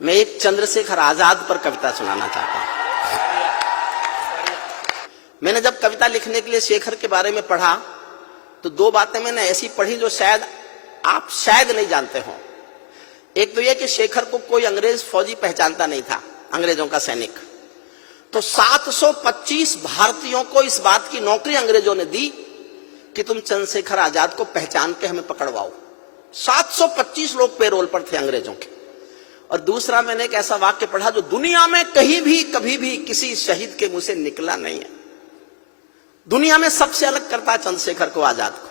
मैं एक चंद्रशेखर आजाद पर कविता सुनाना चाहता हूं। मैंने जब कविता लिखने के लिए शेखर के बारे में पढ़ा तो दो बातें मैंने ऐसी पढ़ी जो शायद आप नहीं जानते हो। एक तो यह कि शेखर को कोई अंग्रेज फौजी पहचानता नहीं था, अंग्रेजों का सैनिक। तो 725 भारतीयों को इस बात की नौकरी अंग्रेजों ने दी कि तुम चंद्रशेखर आजाद को पहचान के हमें पकड़वाओ। 725 लोग पेरोल पर थे अंग्रेजों के। और दूसरा, मैंने एक ऐसा वाक्य पढ़ा जो दुनिया में कहीं भी कभी भी किसी शहीद के मुंह से निकला नहीं है। दुनिया में सबसे अलग करता है चंद्रशेखर को, आजाद को।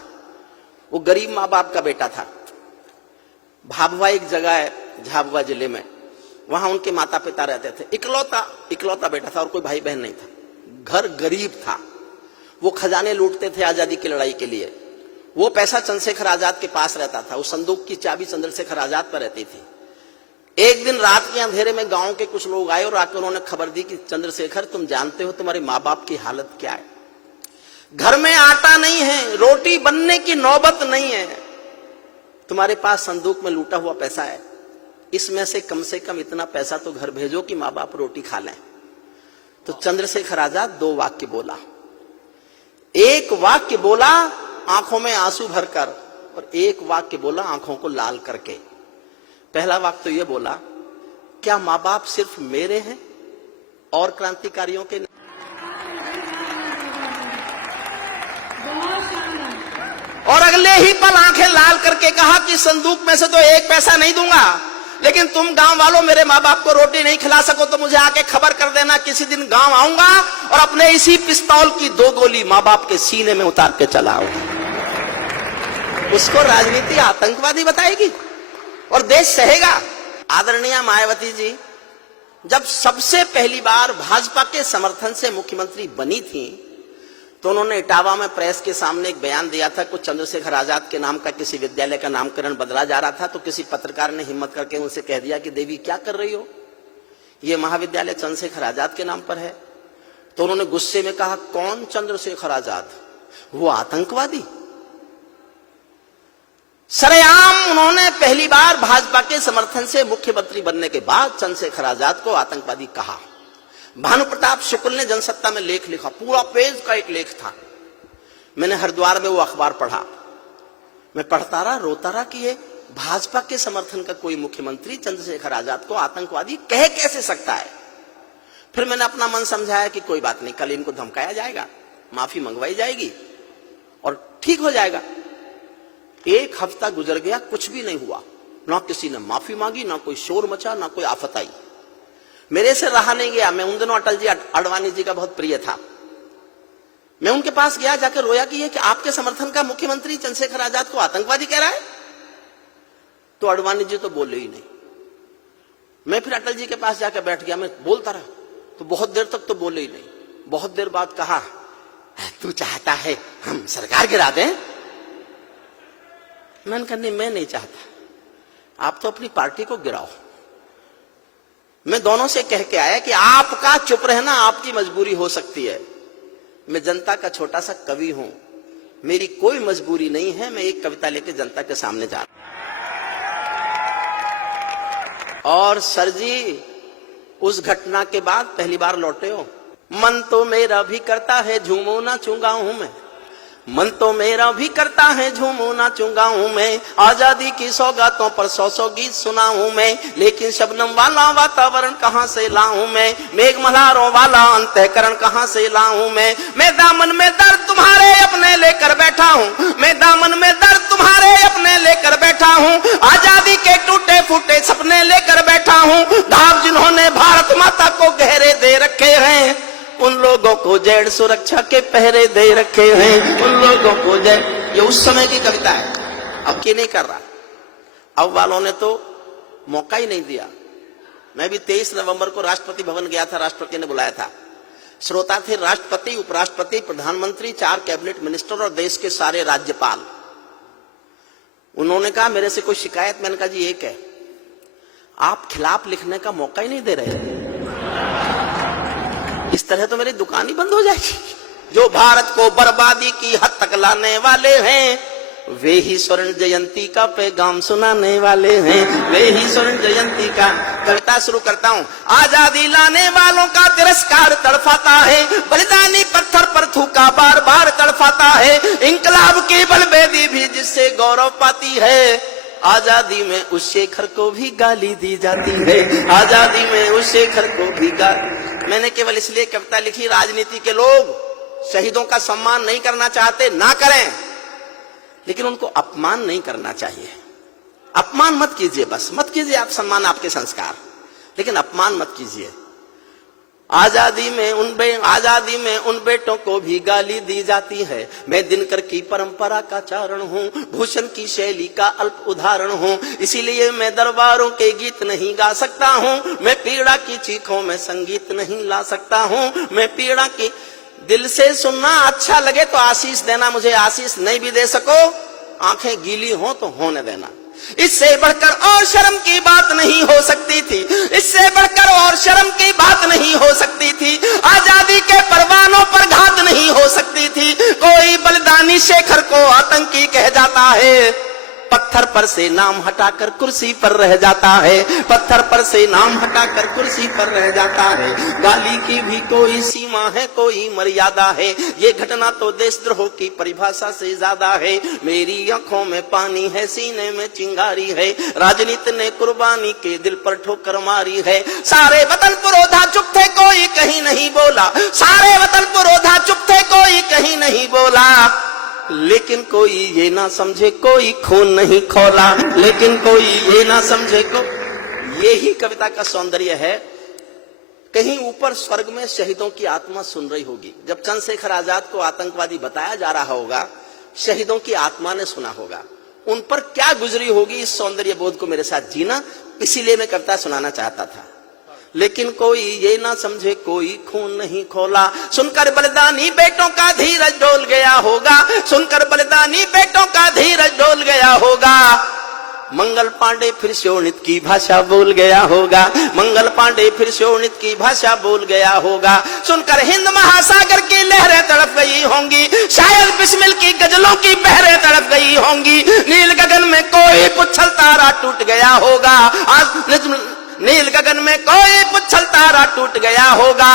वो गरीब मां बाप का बेटा था। भाभुआ एक जगह है झाबुआ जिले में, वहां उनके माता पिता रहते थे। इकलौता बेटा था और कोई भाई बहन नहीं था। घर गरीब था। वो खजाने लूटते थे आजादी की लड़ाई के लिए। वो पैसा चंद्रशेखर आजाद के पास रहता था। उस संदूक की चाबी चंद्रशेखर आजाद पर रहती थी। एक दिन रात के अंधेरे में गांव के कुछ लोग आए और आकर उन्होंने खबर दी कि चंद्रशेखर, तुम जानते हो तुम्हारे माँ बाप की हालत क्या है। घर में आटा नहीं है, रोटी बनने की नौबत नहीं है। तुम्हारे पास संदूक में लूटा हुआ पैसा है, इसमें से कम इतना पैसा तो घर भेजो कि माँ बाप रोटी खा लें। तो चंद्रशेखर आजाद दो वाक्य बोला। एक वाक्य बोला आंखों में आंसू भरकर, और एक वाक्य बोला आंखों को लाल करके। पहला वाक्य तो यह बोला, क्या माँ बाप सिर्फ मेरे हैं और क्रांतिकारियों के नहीं? और अगले ही पल आंखें लाल करके कहा कि संदूक में से तो एक पैसा नहीं दूंगा, लेकिन तुम गांव वालों मेरे माँ बाप को रोटी नहीं खिला सको तो मुझे आके खबर कर देना। किसी दिन गांव आऊंगा और अपने इसी पिस्तौल की 2 गोली माँ बाप के सीने में उतार के चला आऊंगा। उसको राजनीति आतंकवादी बताएगी और देश सहेगा। आदरणीय मायावती जी जब सबसे पहली बार भाजपा के समर्थन से मुख्यमंत्री बनी थी तो उन्होंने इटावा में प्रेस के सामने एक बयान दिया था। कुछ चंद्रशेखर आजाद के नाम का किसी विद्यालय का नामकरण बदला जा रहा था, तो किसी पत्रकार ने हिम्मत करके उनसे कह दिया कि देवी क्या कर रही हो, यह महाविद्यालय चंद्रशेखर आजाद के नाम पर है। तो उन्होंने गुस्से में कहा, कौन चंद्रशेखर आजाद, वो आतंकवादी। सरेआम उन्होंने पहली बार भाजपा के समर्थन से मुख्यमंत्री बनने के बाद चंद्रशेखर आजाद को आतंकवादी कहा। भानु प्रताप शुक्ल ने जनसत्ता में लेख लिखा, पूरा पेज का एक लेख था। मैंने हरिद्वार में वो अखबार पढ़ा। मैं पढ़ता रहा, रोता रहा कि ये भाजपा के समर्थन का कोई मुख्यमंत्री चंद्रशेखर आजाद को आतंकवादी कह कैसे सकता है। फिर मैंने अपना मन समझाया कि कोई बात नहीं, कल इनको धमकाया जाएगा, माफी मंगवाई जाएगी और ठीक हो जाएगा। एक हफ्ता गुजर गया, कुछ भी नहीं हुआ। ना किसी ने माफी मांगी, ना कोई शोर मचा, ना कोई आफत आई। मेरे से रहा नहीं गया। मैं उन दिनों अटल जी अडवाणी जी का बहुत प्रिय था। मैं उनके पास गया, जाकर रोया कि ये कि आपके समर्थन का मुख्यमंत्री चंद्रशेखर आजाद को आतंकवादी कह रहा है। तो अडवाणी जी तो बोले ही नहीं। मैं फिर अटल जी के पास जाकर बैठ गया। मैं बोलता रहा तो बहुत देर तक तो बोले ही नहीं। बहुत देर बाद कहा, तू चाहता है हम सरकार गिरा दें? मैंने कहा नहीं, मैं नहीं चाहता, आप तो अपनी पार्टी को गिराओ। मैं दोनों से कह के आया कि आपका चुप रहना आपकी मजबूरी हो सकती है। मैं जनता का छोटा सा कवि हूं, मेरी कोई मजबूरी नहीं है। मैं एक कविता लेके जनता के सामने जा रहा हूं। और सर जी, उस घटना के बाद पहली बार लौटे हो। मन तो मेरा भी करता है झूमो ना चूंगा हूं मैं, मन तो मेरा भी करता है झूमो नाचूंगा हूं मैं। आजादी की सौगातों पर 100 गीत सुना हूं मैं, लेकिन शबनम वाला वातावरण कहां से लाऊं मैं, मेघ मल्हारों वाला अंतःकरण कहां से लाऊं मैं दामन में दर्द तुम्हारे अपने लेकर बैठा हूं, मैं दामन में दर्द तुम्हारे अपने लेकर बैठा हूं। आजादी के टूटे फूटे सपने लेकर बैठा हूं। घाव जिन्होंने भारत माता को गहरे दे रखे हैं, उन लोगों को जेड सुरक्षा के पहरे दे रखे हैं, उन लोगों को जेड। ये उस समय की कविता है, अब की नहीं कर रहा। अब वालों ने तो मौका ही नहीं दिया। मैं भी 23 नवंबर को राष्ट्रपति भवन गया था, राष्ट्रपति ने बुलाया था। श्रोता थे राष्ट्रपति, उपराष्ट्रपति, प्रधानमंत्री, 4 कैबिनेट मिनिस्टर और देश के सारे राज्यपाल। उन्होंने कहा मेरे से कोई शिकायत? मैंने कहा जी एक है, आप खिलाफ लिखने का मौका ही नहीं दे रहे। इस तरह तो मेरी दुकान ही बंद हो जाएगी। जो भारत को बर्बादी की हद तक लाने वाले हैं, वे ही स्वर्ण जयंती का पैगाम सुनाने वाले हैं, वे ही स्वर्ण जयंती का कविता शुरू करता हूं। आजादी लाने वालों का तिरस्कार तड़फाता है, बलिदानी पत्थर पर थूका बार बार तड़फाता है। इंकलाब की बलबेदी भी जिससे गौरव पाती है, आजादी में उस शेखर को भी गाली दी जाती है, आजादी में उस शेखर को भी गाली। मैंने केवल इसलिए कविता लिखी, राजनीति के लोग शहीदों का सम्मान नहीं करना चाहते, ना करें, लेकिन उनको अपमान नहीं करना चाहिए। अपमान मत कीजिए, बस मत कीजिए आप सम्मान, आपके संस्कार, लेकिन अपमान मत कीजिए। आजादी में उन बेटों को भी गाली दी जाती है। मैं दिनकर की परंपरा का चारण हूँ, भूषण की शैली का अल्प उदाहरण हूँ, इसीलिए मैं दरबारों के गीत नहीं गा सकता हूँ। मैं पीड़ा की चीखों में संगीत नहीं ला सकता हूँ। मैं पीड़ा की दिल से सुनना अच्छा लगे तो आशीष देना, मुझे आशीष नहीं भी दे सको, आंखें गीली हो तो होने देना। इससे बढ़कर और शर्म की बात नहीं हो सकती थी, इससे बढ़कर और शर्म की बात नहीं हो सकती थी। आजादी के परवानों पर घात नहीं हो सकती थी। कोई बलिदानी शेखर को आतंकी कह जाता है, पत्थर पर से नाम हटाकर कुर्सी पर रह जाता है, पत्थर पर से नाम हटाकर कुर्सी पर रह जाता है। गाली की भी कोई सीमा है, कोई मर्यादा है, ये घटना तो देशद्रोह की परिभाषा से ज्यादा है। मेरी आंखों में पानी है, सीने में चिंगारी है, राजनीति ने कुर्बानी के दिल पर ठोकर मारी है। सारे वतन पुरोधा चुप थे, कोई कहीं नहीं बोला, सारे वतन पुरोधा चुप थे, कोई कहीं नहीं बोला। लेकिन कोई ये ना समझे कोई खून नहीं खौला, लेकिन कोई ये ना समझे को। यही कविता का सौंदर्य है। कहीं ऊपर स्वर्ग में शहीदों की आत्मा सुन रही होगी। जब चंद्रशेखर आजाद को आतंकवादी बताया जा रहा होगा, शहीदों की आत्मा ने सुना होगा, उन पर क्या गुजरी होगी, इस सौंदर्य बोध को मेरे साथ जीना, इसीलिए मैं कविता सुनाना चाहता था। लेकिन कोई ये ना समझे कोई खून नहीं खोला, सुनकर बलिदानी बेटों का धीरज डोल गया होगा, सुनकर बलिदानी बेटों का धीरज डोल गया होगा। मंगल पांडे फिर शोणित की भाषा बोल गया होगा, मंगल पांडे फिर शोणित की भाषा बोल गया होगा। सुनकर हिंद महासागर की लहरें तड़प गई होंगी, शायद बिस्मिल की गजलों की बहरें तड़प गई होंगी। नील गगन में कोई पुच्छल तारा टूट गया होगा, नील गगन में कोई पुच्छल तारा टूट गया होगा।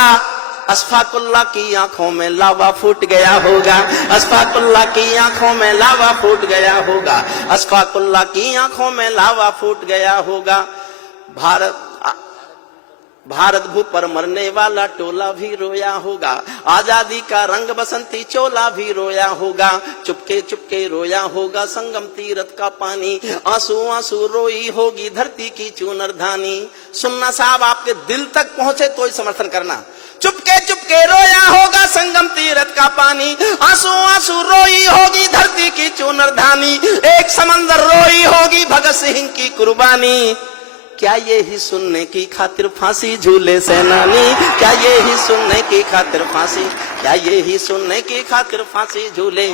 अशफाकुल्ला की आंखों में लावा फूट गया होगा, अशफाकुल्ला की आंखों में लावा फूट गया होगा, अशफाकुल्ला की आंखों में लावा फूट गया होगा। भारत भू पर मरने वाला टोला भी रोया होगा, आजादी का रंग बसंती चोला भी रोया होगा। चुपके चुपके रोया होगा संगम तीरथ का पानी, आंसू आंसू रोई होगी धरती की चूनर धानी। सुनना साहब, आपके दिल तक पहुंचे तो ही समर्थन करना। चुपके चुपके रोया होगा संगम तीरथ का पानी, आंसू आंसू रोई होगी धरती की चूनर धानी। एक समंदर रोई होगी भगत सिंह की कुर्बानी। क्या ये ही सुनने की खातिर फांसी झूले सेनानी, क्या ये ही सुनने की खातिर फांसी, क्या ये ही सुनने की खातिर फांसी झूले।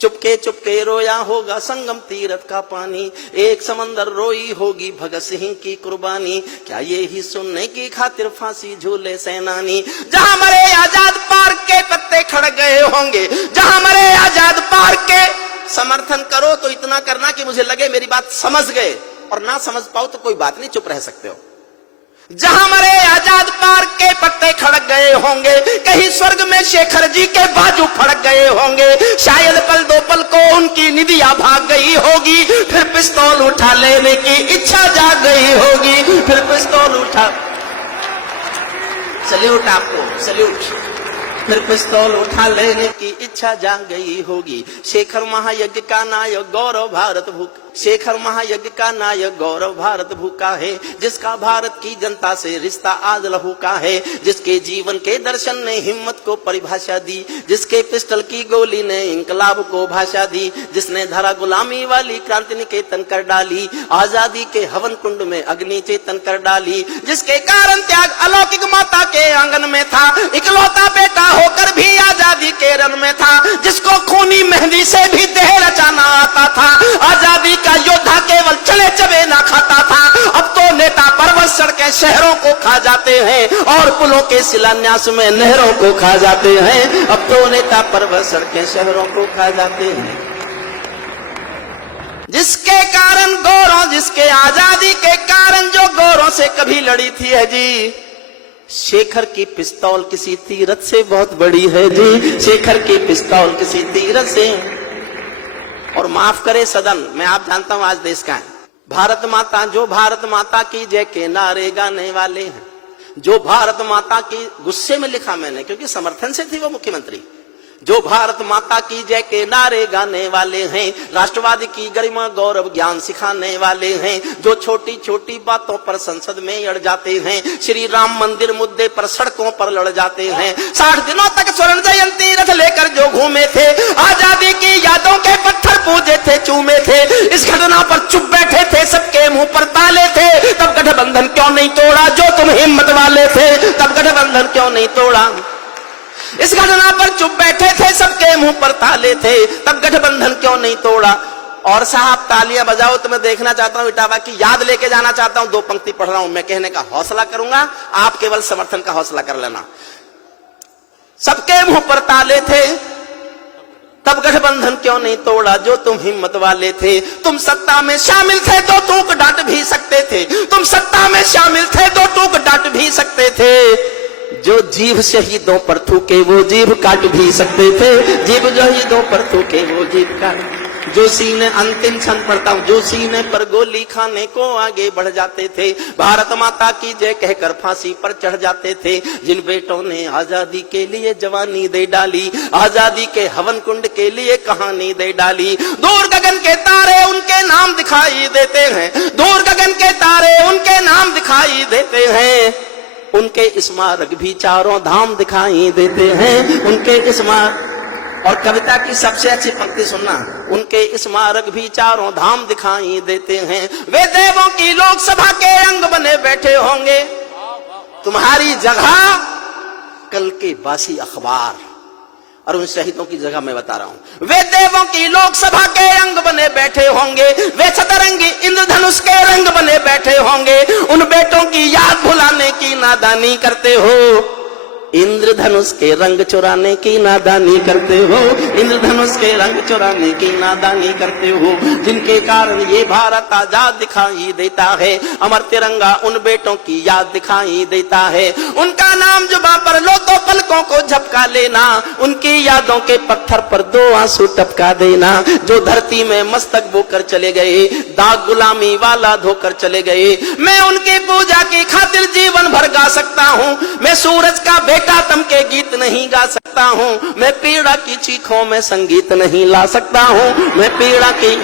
चुपके चुपके रोया होगा संगम तीरथ का पानी, एक समंदर रोई होगी भगत सिंह की कुर्बानी। क्या ये ही सुनने की खातिर फांसी झूले सेनानी। जहां मरे आजाद पार्क के पत्ते खड़क गए होंगे, जहां मरे आजाद पार्क के। समर्थन करो तो इतना करना कि मुझे लगे मेरी बात समझ गए, और ना समझ पाओ तो कोई बात नहीं, चुप रह सकते हो। जहां मरे आजाद पार्क के पत्ते खड़क गए होंगे, कहीं स्वर्ग में शेखर जी के बाजू फड़क गए होंगे। शायद पल दो पल को उनकी निदिया भाग गई होगी, फिर पिस्तौल उठा लेने की इच्छा जाग गई होगी, फिर पिस्तौल उठा। सल्यूट आपको, सल्यूट। फिर पिस्तौल उठा लेने की इच्छा जाग गई होगी। शेखर महायज्ञ का नायक गौरव भारत भूखा, शेखर महायज्ञ का नायक गौरव भारत भूखा है, जिसका भारत की जनता से रिश्ता आज लहू का है, जिसके जीवन के दर्शन ने हिम्मत को परिभाषा दी, जिसके पिस्टल की गोली ने इंकलाब को भाषा दी, जिसने धरा गुलामी वाली क्रांति निकेतन कर डाली, आजादी के हवन कुंड में अग्नि चेतन कर डाली, जिसके कारण त्याग अलौकिक माता के आंगन में था, इकलौता बेटा होकर भी आजादी के रन में था, जिसको खूनी मेहंदी से भी देह रचाना आता था। आजादी का योद्धा केवल चले चबे ना खाता था, अब तो नेता पर्वत सड़कें शहरों को खा जाते हैं और पुलों के शिलान्यास में नहरों को खा जाते हैं। अब तो नेता पर्वत सड़कें शहरों को खा जाते हैं। जिसके कारण गोरों, जिसके आजादी के कारण जो गोरों से कभी लड़ी थी है जी, शेखर की पिस्तौल किसी तीरथ से बहुत बड़ी है जी, शेखर की पिस्तौल किसी तीरथ से। और माफ करे सदन, मैं आप जानता हूं आज देश का है, भारत माता, जो भारत माता की जय के नारे गाने वाले हैं, जो भारत माता की, गुस्से में लिखा मैंने क्योंकि समर्थन से थी वो मुख्यमंत्री, जो भारत माता की जय के नारे गाने वाले हैं, राष्ट्रवादी की गरिमा गौरव ज्ञान सिखाने वाले हैं, जो छोटी छोटी बातों पर संसद में अड़ जाते हैं, श्री राम मंदिर मुद्दे पर सड़कों पर लड़ जाते हैं, 60 दिनों तक स्वर्ण जयंती रथ लेकर जो घूमे थे, आजादी की यादों के पत्थर पूजे थे, चूमे थे, इस घटना पर चुप बैठे थे, सबके मुंह पर ताले थे, तब गठबंधन क्यों नहीं तोड़ा, जो तुम हिम्मत वाले थे, तब गठबंधन क्यों नहीं तोड़ा। इस घटना पर चुप बैठे थे, सबके मुंह पर ताले थे, तब गठबंधन क्यों नहीं तोड़ा। और साहब तालियां बजाओ तो मैं देखना चाहता हूं, इटावा की याद लेके जाना चाहता हूं, 2 पंक्ति पढ़ रहा हूं, मैं कहने का हौसला करूंगा, आप केवल समर्थन का हौसला कर लेना। सबके मुंह पर ताले थे, तब गठबंधन क्यों नहीं तोड़ा, जो तुम हिम्मत वाले थे, तुम सत्ता में शामिल थे तो टूक डांट भी सकते थे, तुम सत्ता में शामिल थे तो टूक डांट भी सकते थे, जो जीभ शहीदों पर थूके वो जीभ काट भी सकते थे, जीभ शहीदों पर थूके वो जीभ काट, जो सीने अंतिम क्षण पड़ता हूं, जो सीने पर गोली खाने को आगे बढ़ जाते थे, भारत माता की जय कहकर फांसी पर चढ़ जाते थे, जिन बेटों ने आजादी के लिए जवानी दे डाली, आजादी के हवन कुंड के लिए कहानी दे डाली, दूर गगन के तारे उनके नाम दिखाई देते हैं, दूर गगन के तारे उनके नाम दिखाई देते हैं, उनके स्मारक भी चारों धाम दिखाई देते हैं, उनके स्मारक। और कविता की सबसे अच्छी पंक्ति सुनना, उनके स्मारक भी चारों धाम दिखाई देते हैं, वे देवों की लोकसभा के अंग बने बैठे होंगे, तुम्हारी जगह कल के बासी अखबार। और उन शहीदों की जगह मैं बता रहा हूं, वे देवों की लोकसभा के अंग बने बैठे होंगे, वे सतरंगी इंद्रधनुष के रंग बने बैठे होंगे, उन बेटों की याद भुलाने की नादानी करते हो, इंद्रधनुष के रंग चुराने की नादानी करते हो, इंद्रधनुष के रंग चुराने की नादानी करते हो, जिनके कारण ये भारत आजाद दिखाई देता है, अमर तिरंगा उन बेटों की याद दिखाई देता है, उनका नाम जुबां पर लो तो पलकों को झपका लेना, उनकी यादों के पत्थर पर 2 आंसू टपका देना, जो धरती में मस्तक बोकर चले गए, दाग गुलामी वाला धोकर चले गए, मैं उनकी पूजा की खातिर जीवन भर गा सकता हूँ, मैं सूरज का तम के गीत नहीं गा सकता हूँ, मैं पीड़ा की चीखों में संगीत नहीं ला सकता हूँ, मैं पीड़ा की